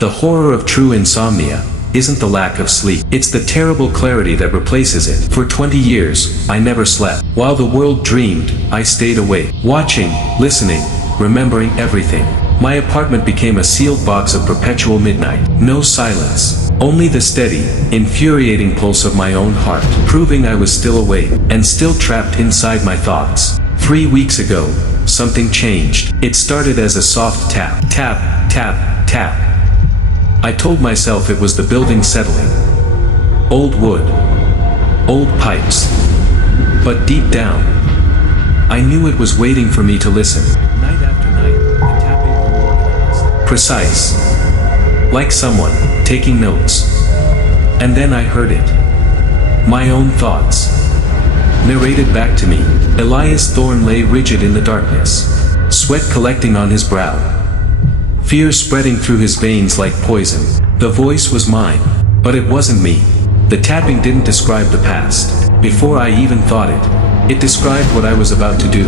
The horror of true insomnia isn't the lack of sleep. It's the terrible clarity that replaces it. For 20 years, I never slept. While the world dreamed, I stayed awake. Watching, listening, remembering everything. My apartment became a sealed box of perpetual midnight. No silence. Only the steady, infuriating pulse of my own heart, proving I was still awake, and still trapped inside my thoughts. 3 weeks ago, something changed. It started as a soft tap. Tap, tap, tap. I told myself it was the building settling. Old wood. Old pipes. But deep down, I knew it was waiting for me to listen. Night after night, the tapping grew organized. Precise. Like someone taking notes. And then I heard it. My own thoughts. Narrated back to me. Elias Thorne lay rigid in the darkness. Sweat collecting on his brow. Fear spreading through his veins like poison. The voice was mine, but it wasn't me. The tapping didn't describe the past. Before I even thought it, it described what I was about to do.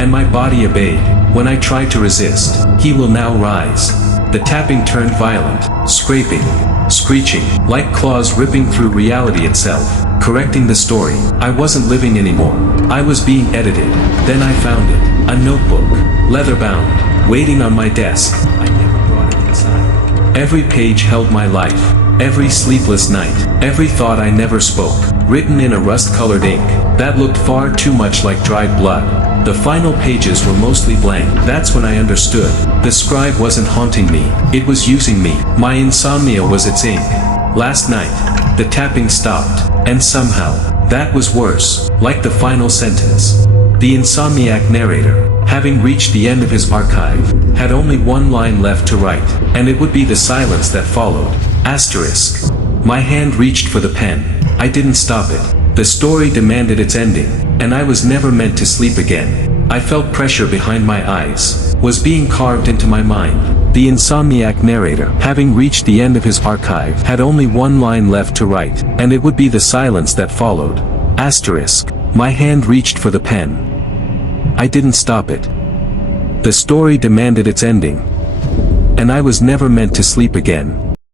And my body obeyed. When I tried to resist, he will now rise. The tapping turned violent, scraping, screeching, like claws ripping through reality itself, correcting the story. I wasn't living anymore. I was being edited. Then I found it. A notebook, leather-bound, waiting on my desk. I never brought it inside. Every page held my life. Every sleepless night. Every thought I never spoke. Written in a rust-colored ink that looked far too much like dried blood. The final pages were mostly blank. That's when I understood. The scribe wasn't haunting me. It was using me. My insomnia was its ink. Last night, the tapping stopped. And somehow, that was worse. Like the final sentence. The insomniac narrator, having reached the end of his archive, had only one line left to write, and it would be the silence that followed. Asterisk. My hand reached for the pen. I didn't stop it. The story demanded its ending, and I was never meant to sleep again. I felt pressure behind my eyes, was being carved into my mind. The insomniac narrator, having reached the end of his archive, had only one line left to write, and it would be the silence that followed. Asterisk. My hand reached for the pen. I didn't stop it. The story demanded its ending, and I was never meant to sleep again.